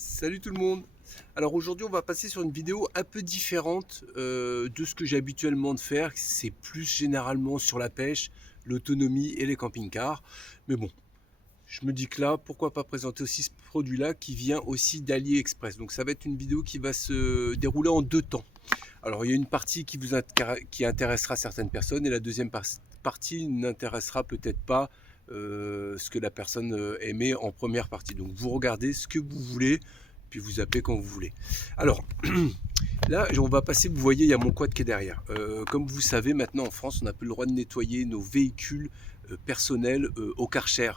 Salut tout le monde. Alors aujourd'hui on va passer sur une vidéo un peu différente de ce que j'ai habituellement de faire. C'est plus généralement sur la pêche, l'autonomie et les camping-cars. Mais bon, je me dis que là, pourquoi pas présenter aussi ce produit-là qui vient aussi d'AliExpress. Donc ça va être une vidéo qui va se dérouler en deux temps. Alors il y a une partie qui intéressera certaines personnes et la deuxième partie n'intéressera peut-être pas ce que la personne aimait en première partie. Donc vous regardez ce que vous voulez, puis vous zappez quand vous voulez. Alors là, on va passer, vous voyez, il y a mon quad qui est derrière. Comme vous savez, maintenant en France, on n'a plus le droit de nettoyer nos véhicules personnels au Karcher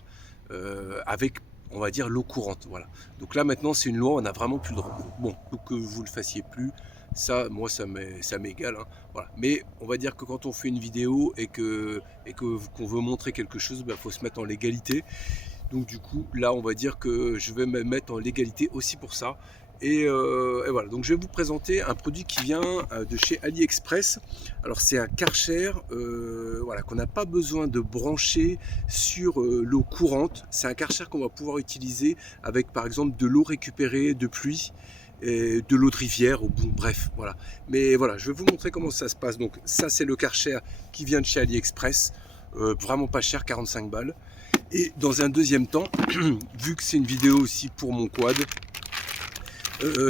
avec, on va dire, l'eau courante. Voilà. Donc là, maintenant, c'est une loi, on n'a vraiment plus le droit. Bon, que vous le fassiez plus, ça, moi, ça m'égale. Hein. Voilà. Mais on va dire que quand on fait une vidéo qu'on veut montrer quelque chose, il faut se mettre en légalité. Donc du coup, là, on va dire que je vais me mettre en légalité aussi pour ça. Et voilà, donc je vais vous présenter un produit qui vient de chez AliExpress. Alors c'est un Karcher voilà, qu'on n'a pas besoin de brancher sur l'eau courante. C'est un Karcher qu'on va pouvoir utiliser avec par exemple de l'eau récupérée de pluie, et de l'eau de rivière, ou bon, bref, voilà. Mais voilà, je vais vous montrer comment ça se passe. Donc ça c'est le Karcher qui vient de chez AliExpress, vraiment pas cher, 45 balles. Et dans un deuxième temps, vu que c'est une vidéo aussi pour mon quad,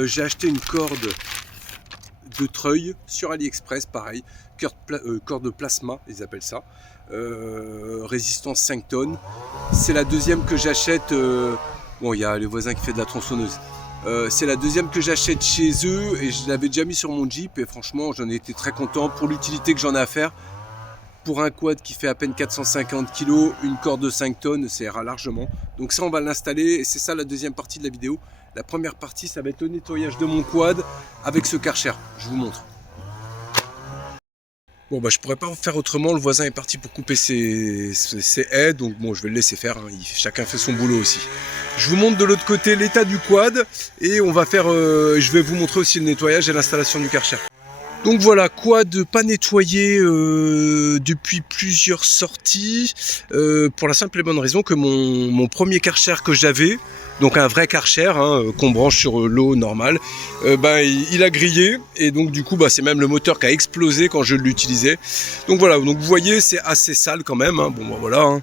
j'ai acheté une corde de treuil sur AliExpress, pareil, corde plasma, ils appellent ça, résistance 5 tonnes. C'est la deuxième que j'achète, bon il y a les voisins qui font de la tronçonneuse. C'est la deuxième que j'achète chez eux et je l'avais déjà mis sur mon Jeep et franchement j'en ai été très content pour l'utilité que j'en ai à faire. Pour un quad qui fait à peine 450 kg, une corde de 5 tonnes, ça ira largement. Donc ça, on va l'installer et c'est ça la deuxième partie de la vidéo. La première partie, ça va être le nettoyage de mon quad avec ce Karcher. Je vous montre. Bon, bah, je pourrais pas faire autrement. Le voisin est parti pour couper ses haies. Donc bon, je vais le laisser faire. Hein. Chacun fait son boulot aussi. Je vous montre de l'autre côté l'état du quad. Et on va faire, je vais vous montrer aussi le nettoyage et l'installation du Karcher. Donc voilà, quad pas nettoyé depuis plusieurs sorties, pour la simple et bonne raison que mon premier Karcher que j'avais, donc un vrai Karcher hein, qu'on branche sur l'eau normale, il a grillé et donc du coup c'est même le moteur qui a explosé quand je l'utilisais. Donc voilà, donc vous voyez c'est assez sale quand même, hein. Bon voilà. Hein.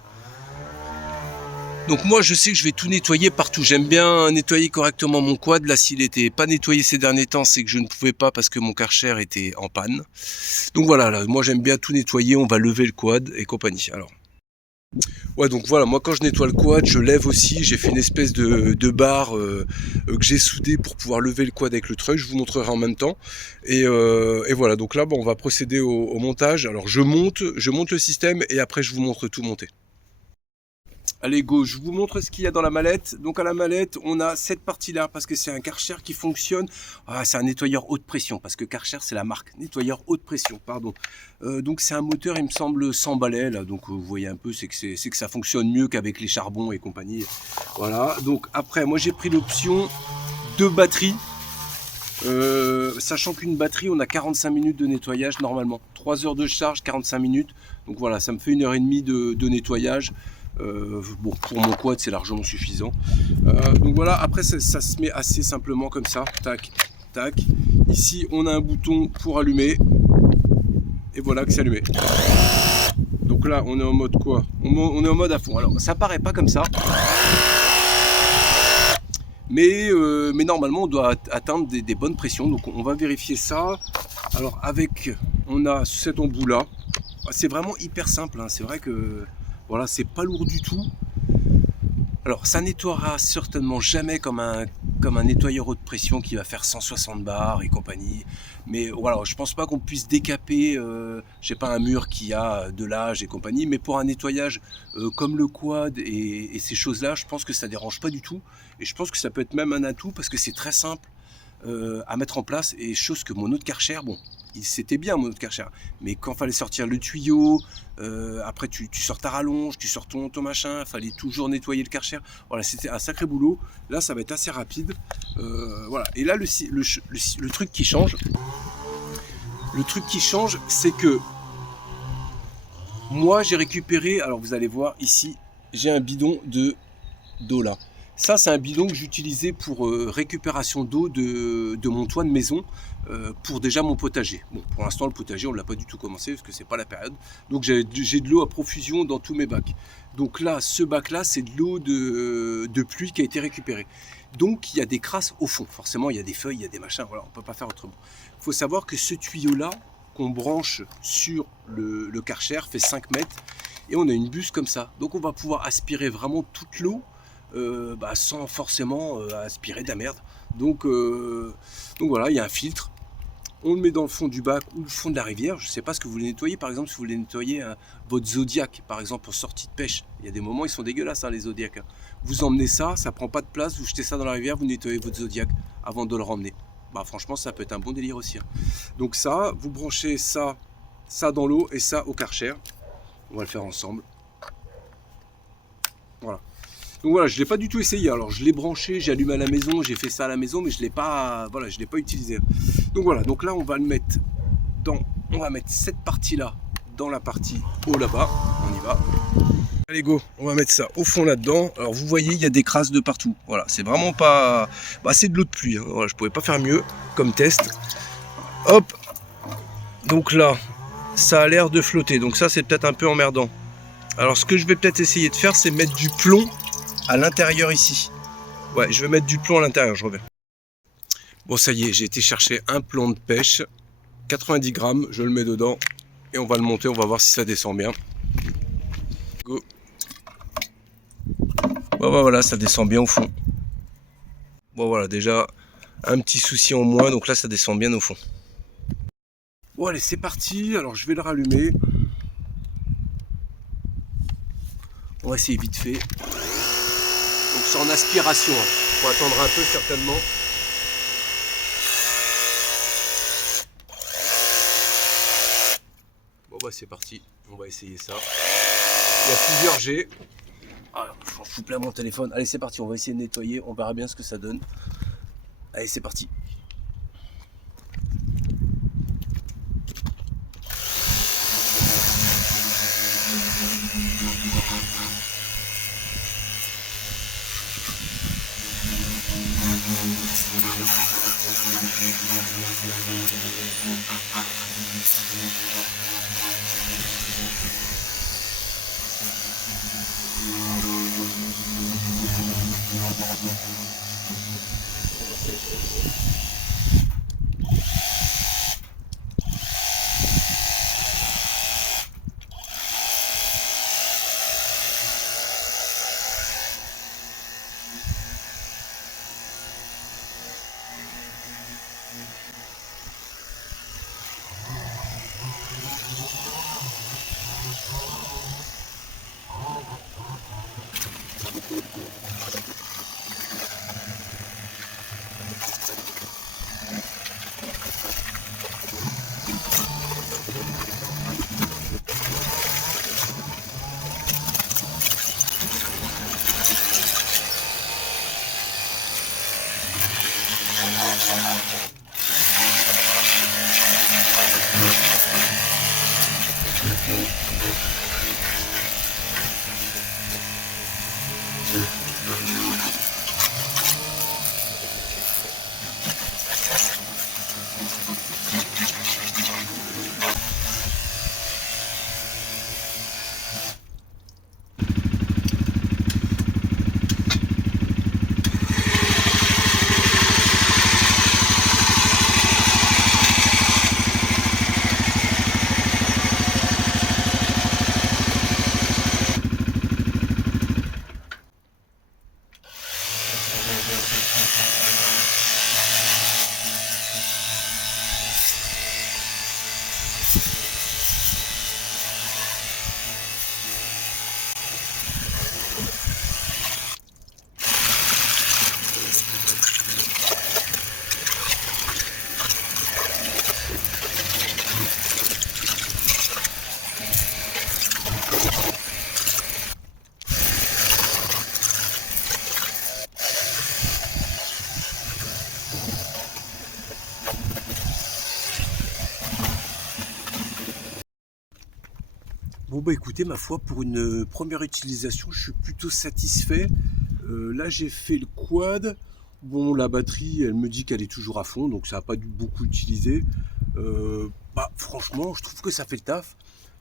Donc moi je sais que je vais tout nettoyer partout, j'aime bien nettoyer correctement mon quad, là s'il n'était pas nettoyé ces derniers temps c'est que je ne pouvais pas parce que mon Karcher était en panne. Donc voilà, là, moi j'aime bien tout nettoyer, on va lever le quad et compagnie. Alors, ouais donc voilà, moi quand je nettoie le quad, je lève aussi, j'ai fait une espèce de barre que j'ai soudée pour pouvoir lever le quad avec le treuil, je vous montrerai en même temps. Et voilà, donc là on va procéder au montage. Alors je monte le système et après je vous montre tout monter. Allez go, je vous montre ce qu'il y a dans la mallette. Donc à la mallette, on a cette partie-là parce que c'est un Karcher qui fonctionne. Ah, c'est un nettoyeur haute pression parce que Karcher c'est la marque. Nettoyeur haute pression, pardon. Donc c'est un moteur, il me semble, 100 balais. Là. Donc vous voyez un peu, c'est que ça fonctionne mieux qu'avec les charbons et compagnie. Voilà, donc après, moi j'ai pris l'option de batterie. Sachant qu'une batterie, on a 45 minutes de nettoyage normalement. 3 heures de charge, 45 minutes. Donc voilà, ça me fait 1h30 de nettoyage. Bon, pour mon quad c'est largement suffisant. Donc voilà, après ça se met assez simplement comme ça, tac, tac. Ici on a un bouton pour allumer et voilà que c'est allumé. Donc là on est en mode quoi? On est en mode à fond. Alors ça paraît pas comme ça, mais normalement on doit atteindre des bonnes pressions. Donc on va vérifier ça. Alors on a cet embout là. C'est vraiment hyper simple, hein. C'est vrai que voilà, c'est pas lourd du tout. Alors ça nettoiera certainement jamais comme un nettoyeur haute pression qui va faire 160 bars et compagnie. Mais voilà, je pense pas qu'on puisse décaper, je sais pas, un mur qui a de l'âge et compagnie. Mais pour un nettoyage comme le quad et ces choses-là, je pense que ça dérange pas du tout. Et je pense que ça peut être même un atout parce que c'est très simple à mettre en place. Et chose que mon autre Karcher, bon, c'était bien mon autre Karcher, mais quand fallait sortir le tuyau, après tu sors ta rallonge, tu sors ton machin, fallait toujours nettoyer le Karcher. Voilà, c'était un sacré boulot. Là ça va être assez rapide. Voilà. Et là le truc qui change, c'est que moi j'ai récupéré, alors vous allez voir ici, j'ai un bidon d'eau là. Ça, c'est un bidon que j'utilisais pour récupération d'eau de mon toit de maison pour déjà mon potager. Bon, pour l'instant, le potager, on ne l'a pas du tout commencé parce que c'est pas la période. Donc, j'ai de l'eau à profusion dans tous mes bacs. Donc là, ce bac-là, c'est de l'eau de pluie qui a été récupérée. Donc, il y a des crasses au fond. Forcément, il y a des feuilles, il y a des machins. Voilà, on ne peut pas faire autrement. Il faut savoir que ce tuyau-là, qu'on branche sur le Karcher, fait 5 mètres. Et on a une buse comme ça. Donc, on va pouvoir aspirer vraiment toute l'eau sans forcément aspirer de la merde. Donc voilà, il y a un filtre. On le met dans le fond du bac ou le fond de la rivière. Je ne sais pas ce que vous voulez nettoyer. Par exemple, si vous voulez nettoyer votre Zodiac, par exemple, pour sortie de pêche. Il y a des moments, ils sont dégueulasses, hein, les Zodiacs. Hein. Vous emmenez ça, ça prend pas de place. Vous jetez ça dans la rivière, vous nettoyez votre Zodiac avant de le ramener. Bah, franchement, ça peut être un bon délire aussi. Hein. Donc ça, vous branchez ça dans l'eau et ça au Karcher. On va le faire ensemble. Voilà. Donc voilà, je ne l'ai pas du tout essayé. Alors je l'ai branché, j'ai allumé à la maison, j'ai fait ça à la maison, mais je l'ai pas, voilà, je l'ai pas utilisé. Donc voilà, donc là on va le mettre on va mettre cette partie-là dans la partie haut là-bas. On y va. Allez go, on va mettre ça au fond là-dedans. Alors vous voyez, il y a des crasses de partout. Voilà, c'est vraiment pas, c'est de l'eau de pluie. Hein. Voilà, je pouvais pas faire mieux comme test. Hop. Donc là, ça a l'air de flotter. Donc ça, c'est peut-être un peu emmerdant. Alors ce que je vais peut-être essayer de faire, c'est mettre du plomb à l'intérieur ici. Ouais, je vais mettre du plomb à l'intérieur, je reviens. Bon, ça y est, j'ai été chercher un plomb de pêche, 90 grammes, je le mets dedans et on va le monter, on va voir si ça descend bien. Go. Bon, voilà, ça descend bien au fond. Bon, voilà, déjà un petit souci en moins, donc là, ça descend bien au fond. Bon, allez, c'est parti. Alors, je vais le rallumer. On va essayer vite fait. Donc c'est en aspiration, hein. Faut attendre un peu certainement. Bon bah c'est parti, on va essayer ça. Il y a plusieurs jets. Alors, j'en fous plein mon téléphone. Allez c'est parti, on va essayer de nettoyer, on verra bien ce que ça donne. Allez c'est parti. Bon bah écoutez, ma foi, pour une première utilisation, je suis plutôt satisfait. Là j'ai fait le quad. Bon, la batterie, elle me dit qu'elle est toujours à fond, donc ça n'a pas dû beaucoup utiliser. Franchement, je trouve que ça fait le taf.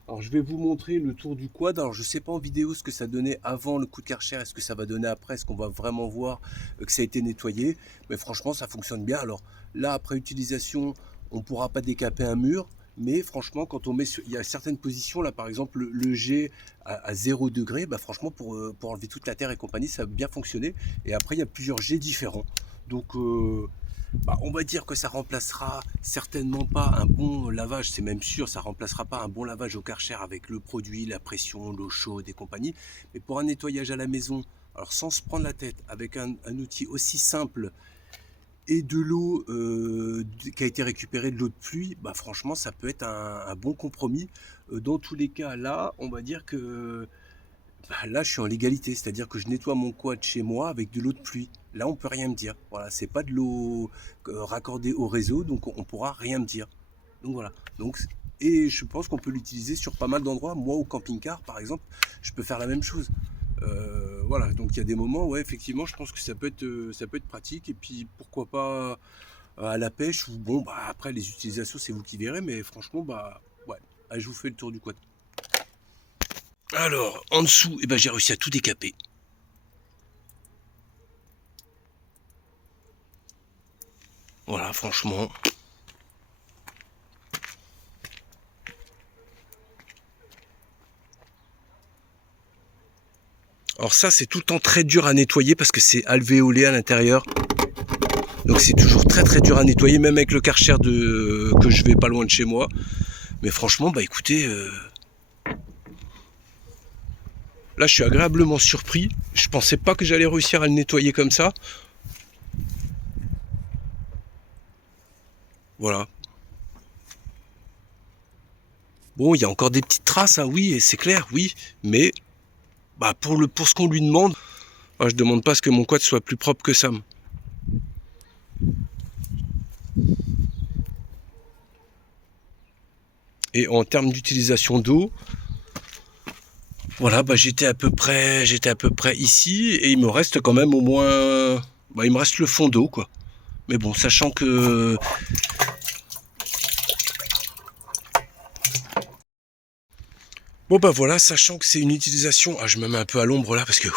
Alors je vais vous montrer le tour du quad. Alors je sais pas en vidéo ce que ça donnait avant le coup de Karcher, est-ce que ça va donner après, est-ce qu'on va vraiment voir que ça a été nettoyé. Mais franchement ça fonctionne bien. Alors là après utilisation, on pourra pas décaper un mur. Mais franchement, quand on met sur, il y a certaines positions, là par exemple le G à 0 degré, franchement pour enlever toute la terre et compagnie, ça a bien fonctionné. Et après il y a plusieurs G différents. Donc on va dire que ça remplacera certainement pas un bon lavage, c'est même sûr, ça remplacera pas un bon lavage au Karcher avec le produit, la pression, l'eau chaude et compagnie. Mais pour un nettoyage à la maison, alors sans se prendre la tête, avec un outil aussi simple et de l'eau qui a été récupérée de l'eau de pluie, franchement ça peut être un bon compromis. Dans tous les cas, là, on va dire que là, je suis en légalité, c'est-à-dire que je nettoie mon quad chez moi avec de l'eau de pluie. Là, on peut rien me dire. Voilà, c'est pas de l'eau raccordée au réseau, donc on pourra rien me dire. Donc voilà. Donc, et je pense qu'on peut l'utiliser sur pas mal d'endroits. Moi, au camping-car, par exemple, je peux faire la même chose. Voilà, donc il y a des moments, ouais, effectivement, je pense que ça peut être pratique. Et puis, pourquoi pas à la pêche ou bon, après les utilisations, c'est vous qui verrez, mais franchement, ouais, allez, je vous fais le tour du quad. Alors, en dessous, j'ai réussi à tout décaper. Voilà, franchement. Alors ça, c'est tout le temps très dur à nettoyer parce que c'est alvéolé à l'intérieur. Donc c'est toujours très très dur à nettoyer, même avec le Karcher que je vais pas loin de chez moi. Mais franchement, écoutez, là je suis agréablement surpris. Je pensais pas que j'allais réussir à le nettoyer comme ça. Voilà. Bon, il y a encore des petites traces, hein, oui, et c'est clair, oui. Mais pour ce qu'on lui demande, je demande pas à ce que mon quad soit plus propre que ça. Et en termes d'utilisation d'eau, voilà, j'étais à peu près ici et il me reste quand même au moins, il me reste le fond d'eau quoi. Mais bon, sachant que voilà, sachant que c'est une utilisation, je me mets un peu à l'ombre là parce que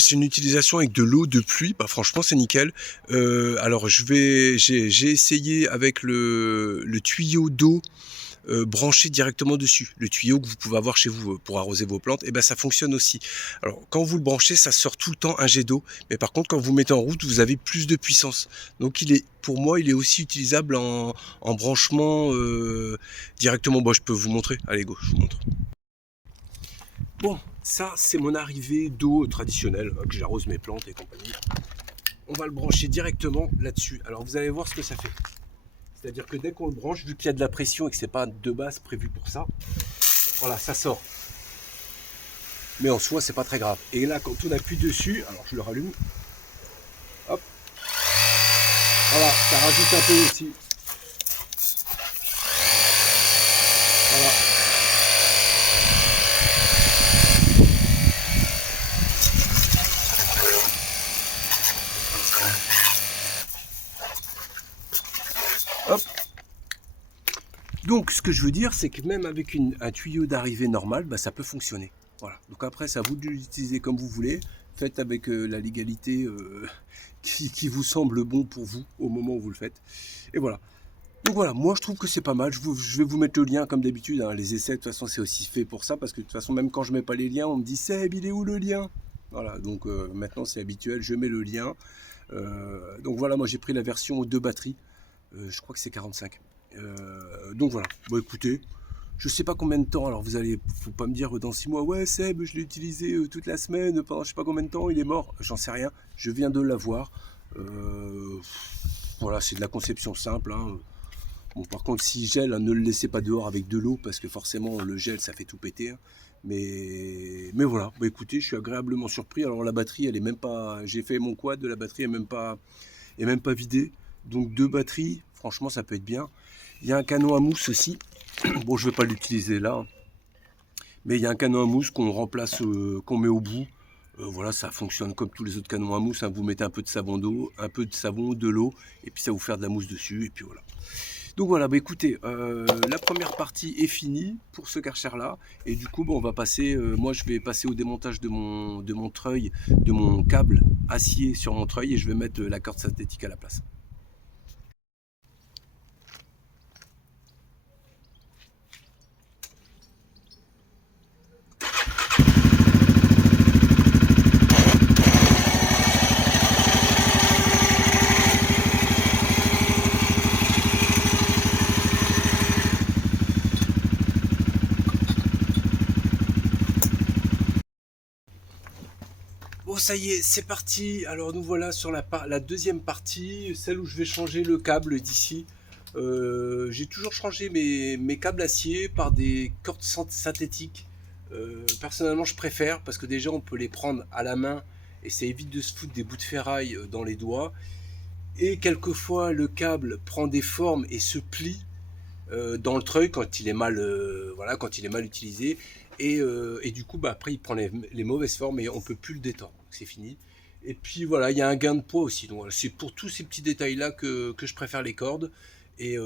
c'est une utilisation avec de l'eau de pluie, franchement c'est nickel. Alors j'ai essayé avec le tuyau d'eau branché directement dessus, le tuyau que vous pouvez avoir chez vous pour arroser vos plantes, et ça fonctionne aussi. Alors quand vous le branchez, ça sort tout le temps un jet d'eau, mais par contre quand vous mettez en route, vous avez plus de puissance. Donc pour moi, il est aussi utilisable en branchement directement. Je peux vous montrer. Allez, go, je vous montre. Bon, ça c'est mon arrivée d'eau traditionnelle que j'arrose mes plantes et compagnie. On va le brancher directement là-dessus. Alors vous allez voir ce que ça fait. C'est-à-dire que dès qu'on le branche, vu qu'il y a de la pression et que c'est pas de base prévu pour ça, voilà, ça sort. Mais en soi, c'est pas très grave. Et là, quand on appuie dessus, alors je le rallume, hop, voilà, ça rajoute un peu aussi. Voilà. Hop. Donc ce que je veux dire, c'est que même avec un tuyau d'arrivée normal, ça peut fonctionner. Voilà. Donc après, c'est à vous de l'utiliser comme vous voulez. Faites avec la légalité qui vous semble bon pour vous au moment où vous le faites. Et voilà. Donc voilà, moi je trouve que c'est pas mal. Je vais vous mettre le lien comme d'habitude. Hein. Les essais, de toute façon, c'est aussi fait pour ça. Parce que de toute façon, même quand je mets pas les liens, on me dit Seb, il est où le lien? Voilà, donc maintenant c'est habituel, je mets le lien. Donc voilà, moi j'ai pris la version 2 batteries. Je crois que c'est 45. Donc voilà, écoutez, je sais pas combien de temps, alors faut pas me dire dans 6 mois, ouais Seb, je l'ai utilisé toute la semaine, pendant je sais pas combien de temps, il est mort, j'en sais rien, je viens de l'avoir. Voilà, c'est de la conception simple. Hein. Bon, par contre, s'il gèle, ne le laissez pas dehors avec de l'eau, parce que forcément, le gel, ça fait tout péter. Hein. Mais voilà, écoutez, je suis agréablement surpris. Alors la batterie, elle est même pas, j'ai fait mon quad, la batterie est même pas vidée. Donc 2 batteries, franchement, ça peut être bien. Il y a un canon à mousse aussi. Bon, je ne vais pas l'utiliser là. Mais il y a un canon à mousse qu'on remplace, qu'on met au bout. Voilà, ça fonctionne comme tous les autres canons à mousse, hein. Vous mettez un peu de savon d'eau, un peu de savon, de l'eau et puis ça va vous faire de la mousse dessus et puis voilà. Donc voilà, bah écoutez, la première partie est finie pour ce Karcher-là et du coup, bah, on va passer, moi je vais passer au démontage de mon treuil, de mon câble acier sur mon treuil et je vais mettre, la corde synthétique à la place. Bon ça y est, c'est parti. Alors nous voilà sur la deuxième partie, celle où je vais changer le câble d'ici. J'ai toujours changé mes câbles acier par des cordes synthétiques. Personnellement, je préfère parce que déjà on peut les prendre à la main et ça évite de se foutre des bouts de ferraille dans les doigts. Et quelquefois, le câble prend des formes et se plie dans le treuil quand il est mal, voilà, quand il est mal utilisé. Et du coup, bah, après, il prend les mauvaises formes et on peut plus le détendre. C'est fini. Et puis voilà, il y a un gain de poids aussi. Donc voilà, c'est pour tous ces petits détails-là que je préfère les cordes. Et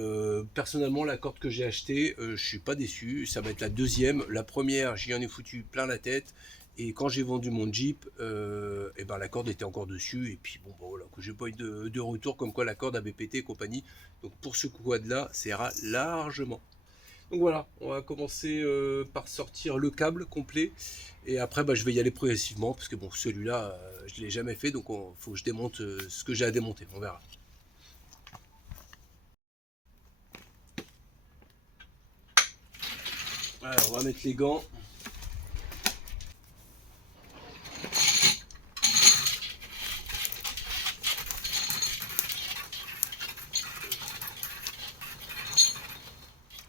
personnellement, la corde que j'ai achetée, je suis pas déçu. Ça va être la deuxième. La première, j'y en ai foutu plein la tête. Et quand j'ai vendu mon Jeep, et ben la corde était encore dessus. Et puis bon, bah, voilà, que j'ai pas eu de retour comme quoi la corde avait pété et compagnie. Donc pour ce quad-là, ça ira largement. Donc voilà, on va commencer par sortir le câble complet. Et après, bah, je vais y aller progressivement. Parce que bon, celui-là, je ne l'ai jamais fait. Donc il faut que je démonte ce que j'ai à démonter. On verra. Alors, on va mettre les gants.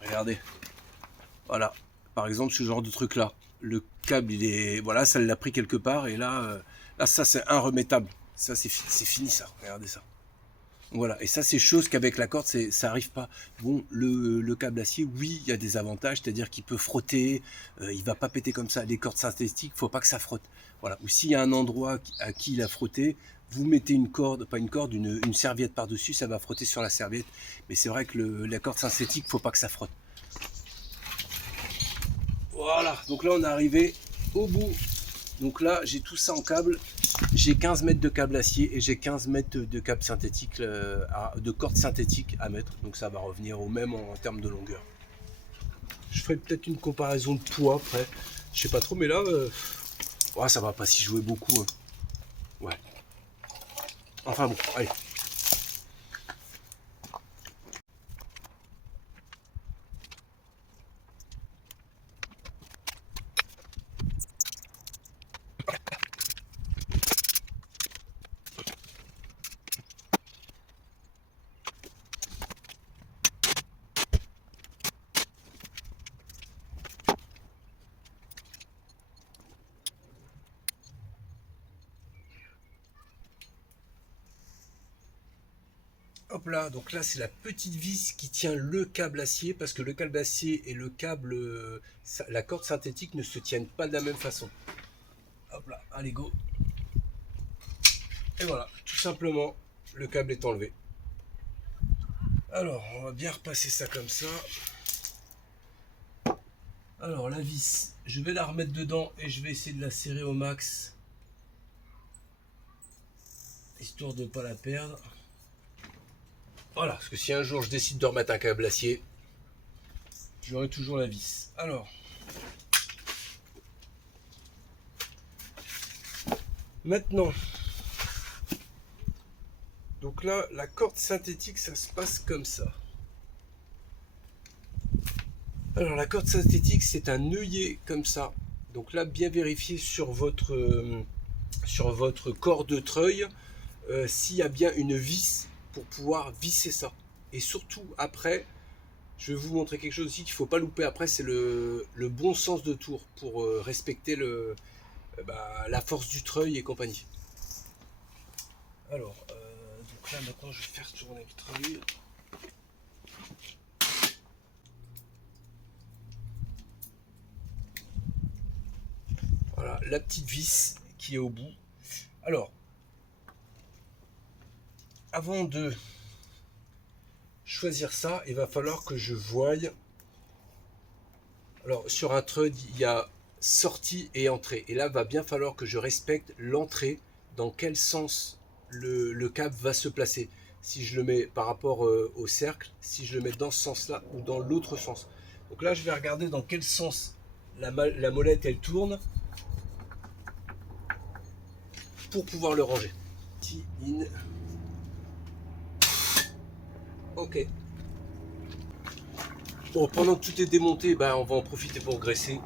Regardez. Voilà. Par exemple, ce genre de truc là. Le câble, il est. Voilà, ça l'a pris quelque part. Et là, là ça, c'est inremettable. Ça, c'est fini, ça. Regardez ça. Voilà, et ça c'est chose qu'avec la corde, ça arrive pas. Bon, le câble acier, oui, il y a des avantages, c'est-à-dire qu'il peut frotter, il va pas péter comme ça. Les cordes synthétiques, faut pas que ça frotte. Voilà, ou s'il y a un endroit à qui il a frotté, vous mettez une corde, pas une corde, une serviette par-dessus, ça va frotter sur la serviette. Mais c'est vrai que la corde synthétique, faut pas que ça frotte. Voilà, donc là on est arrivé au bout. Donc là, j'ai tout ça en câble. J'ai 15 mètres de câble acier et j'ai 15 mètres de câble synthétique, de corde synthétique à mettre. Donc ça va revenir au même en termes de longueur. Je ferai peut-être une comparaison de poids après. Je sais pas trop, mais là, ouais, ça va pas s'y jouer beaucoup, hein. Ouais. Enfin bon, allez. Hop là, donc là c'est la petite vis qui tient le câble acier parce que le câble acier et le câble, la corde synthétique ne se tiennent pas de la même façon. Hop là, allez go. Et voilà, tout simplement, le câble est enlevé. Alors, on va bien repasser ça comme ça. Alors, la vis, je vais la remettre dedans et je vais essayer de la serrer au max, histoire de ne pas la perdre. Voilà, parce que si un jour je décide de remettre un câble acier, j'aurai toujours la vis. Alors, maintenant, donc là, la corde synthétique, ça se passe comme ça. Alors, la corde synthétique, c'est un œillet comme ça. Donc là, bien vérifier sur votre corps de treuil s'il y a bien une vis pour pouvoir visser ça. Et surtout, après, je vais vous montrer quelque chose aussi qu'il ne faut pas louper après, c'est le bon sens de tour pour respecter la force du treuil et compagnie. Alors, donc là maintenant je vais faire tourner le treuil. Voilà, la petite vis qui est au bout. Alors, avant de choisir ça, il va falloir que je voie. Alors, sur un treuil, il y a sortie et entrée. Et là, va bien falloir que je respecte l'entrée, dans quel sens le câble va se placer. Si je le mets par rapport au cercle, si je le mets dans ce sens-là ou dans l'autre sens. Donc là, je vais regarder dans quel sens la molette, elle tourne pour pouvoir le ranger. In. Ok. Bon, pendant que tout est démonté, ben, on va en profiter pour graisser.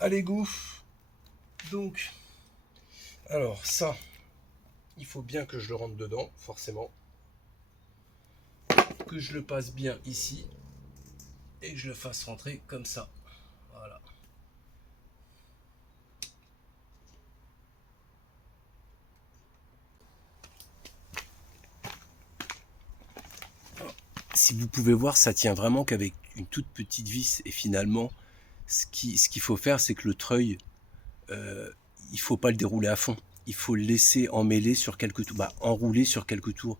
Allez, go. Donc, alors ça, il faut bien que je le rentre dedans, forcément. Que je le passe bien ici. Et que je le fasse rentrer comme ça. Voilà. Si vous pouvez voir, ça tient vraiment qu'avec une toute petite vis. Et finalement, ce qu'il faut faire, c'est que le treuil, il faut pas le dérouler à fond. Il faut le laisser emmêler sur quelques tours, enrouler sur quelques tours.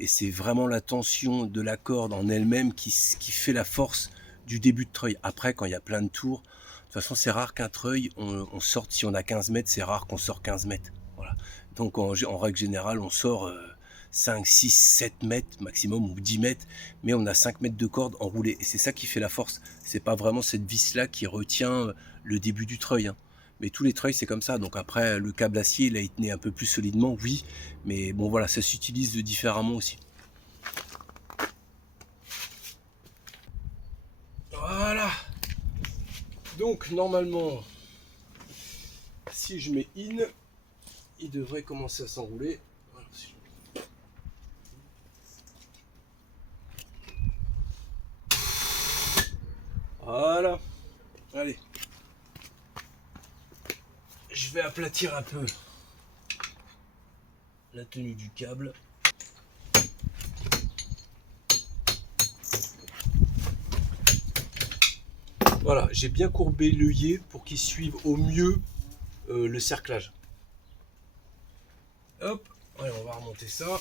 Et c'est vraiment la tension de la corde en elle-même qui fait la force du début de treuil. Après, quand il y a plein de tours, de toute façon, c'est rare qu'un treuil, on sorte, si on a 15 mètres, c'est rare qu'on sort 15 mètres. Voilà. Donc, en règle générale, on sort 5, 6, 7 mètres maximum, ou 10 mètres, mais on a 5 mètres de corde enroulée. Et c'est ça qui fait la force. C'est pas vraiment cette vis-là qui retient le début du treuil. Hein. Mais tous les treuils, c'est comme ça. Donc après, le câble acier, là, il tenait un peu plus solidement, oui. Mais bon, voilà, ça s'utilise différemment aussi. Voilà. Donc, normalement, si je mets in, il devrait commencer à s'enrouler. Voilà. Allez. Je vais aplatir un peu la tenue du câble. Voilà, j'ai bien courbé l'œillet pour qu'il suive au mieux le cerclage. Hop, allez, on va remonter ça.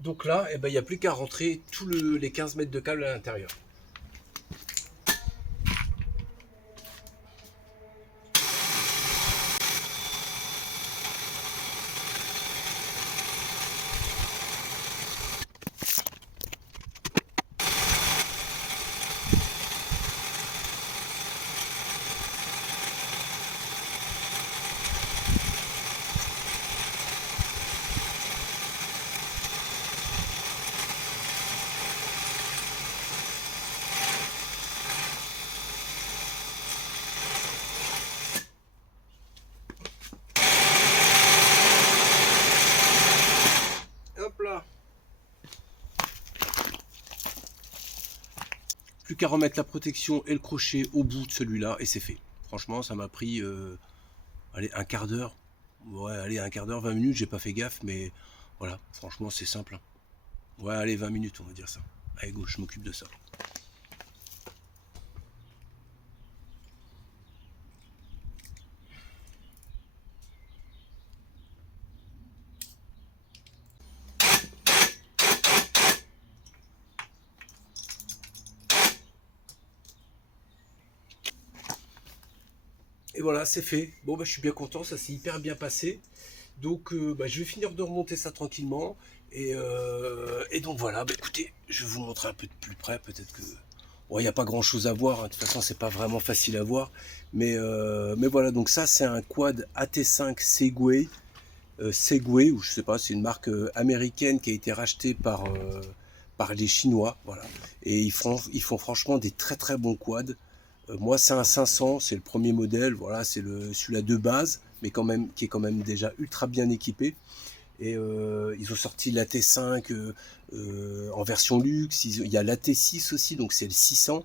Donc là, il n'y a plus qu'à rentrer tous les 15 mètres de câble à l'intérieur. Hop là. Plus qu'à remettre la protection et le crochet au bout de celui-là et c'est fait. Franchement, ça m'a pris allez, un quart d'heure. Ouais, allez, un quart d'heure, 20 minutes, j'ai pas fait gaffe, mais voilà, franchement, c'est simple. Ouais, allez, 20 minutes, on va dire ça. Allez, go, je m'occupe de ça. Et voilà, c'est fait. Bon, je suis bien content, ça s'est hyper bien passé. Donc, je vais finir de remonter ça tranquillement. Et donc voilà, écoutez, je vais vous montrer un peu de plus près. Peut-être que... Bon, il n'y a pas grand-chose à voir. Hein. De toute façon, c'est pas vraiment facile à voir. Mais voilà, donc ça, c'est un quad AT5 Segway Segway, ou je sais pas, c'est une marque américaine qui a été rachetée par les Chinois, voilà. Et ils font franchement des très très bons quads. Moi, c'est un 500, c'est le premier modèle, voilà, c'est celui-là de base, mais quand même, qui est quand même déjà ultra bien équipé. Et ils ont sorti la T5 en version luxe. Il y a la T6 aussi, donc c'est le 600.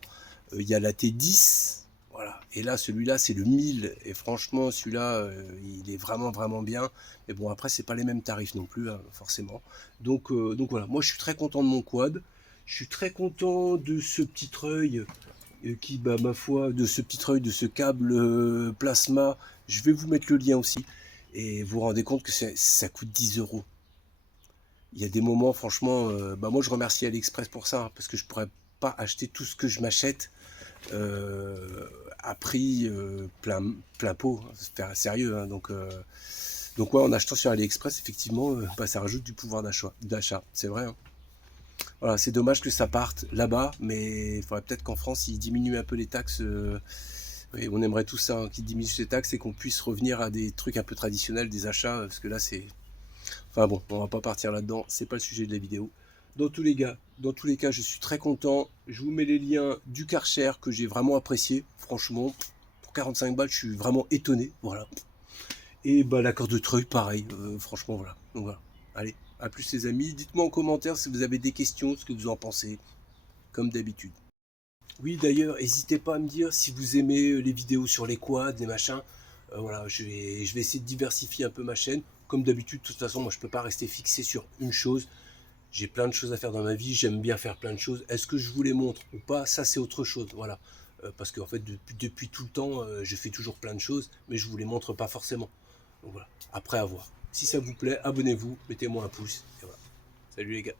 Il y a la T10. Voilà. Et là, celui-là, c'est le 1000. Et franchement, celui-là, il est vraiment, vraiment bien. Mais bon, après, c'est pas les mêmes tarifs non plus, hein, forcément. Donc voilà, moi, je suis très content de mon quad. Je suis très content de ce petit treuil qui, bah, ma foi, de ce petit treuil, de ce câble plasma. Je vais vous mettre le lien aussi. Et vous vous rendez compte que ça coûte 10 euros. Il y a des moments, franchement, bah moi je remercie AliExpress pour ça, hein, parce que je pourrais pas acheter tout ce que je m'achète à prix plein pot, hein, c'est sérieux. Hein, donc ouais, en achetant sur AliExpress, effectivement, bah, ça rajoute du pouvoir d'achat, c'est vrai. Hein. Voilà, c'est dommage que ça parte là-bas, mais il faudrait peut-être qu'en France, ils diminuent un peu les taxes. Oui, on aimerait tout ça, hein, qu'ils diminuent les taxes et qu'on puisse revenir à des trucs un peu traditionnels, des achats, parce que là, c'est... Enfin bon, on va pas partir là-dedans, c'est pas le sujet de la vidéo. Dans tous les cas, je suis très content. Je vous mets les liens du Karcher que j'ai vraiment apprécié. Franchement, pour 45 balles, je suis vraiment étonné. Voilà. Et bah l'accord de treuil, pareil. Franchement, voilà. Donc voilà. Allez, à plus les amis. Dites-moi en commentaire si vous avez des questions, ce que vous en pensez, comme d'habitude. Oui, d'ailleurs, n'hésitez pas à me dire si vous aimez les vidéos sur les quads, les machins. Voilà, je vais essayer de diversifier un peu ma chaîne. Comme d'habitude, de toute façon, moi je peux pas rester fixé sur une chose. J'ai plein de choses à faire dans ma vie, j'aime bien faire plein de choses. Est-ce que je vous les montre ou pas? Ça, c'est autre chose. Voilà. Parce qu'en fait, depuis tout le temps, je fais toujours plein de choses, mais je vous les montre pas forcément. Donc voilà, après à voir. Si ça vous plaît, abonnez-vous, mettez-moi un pouce. Et voilà. Salut les gars.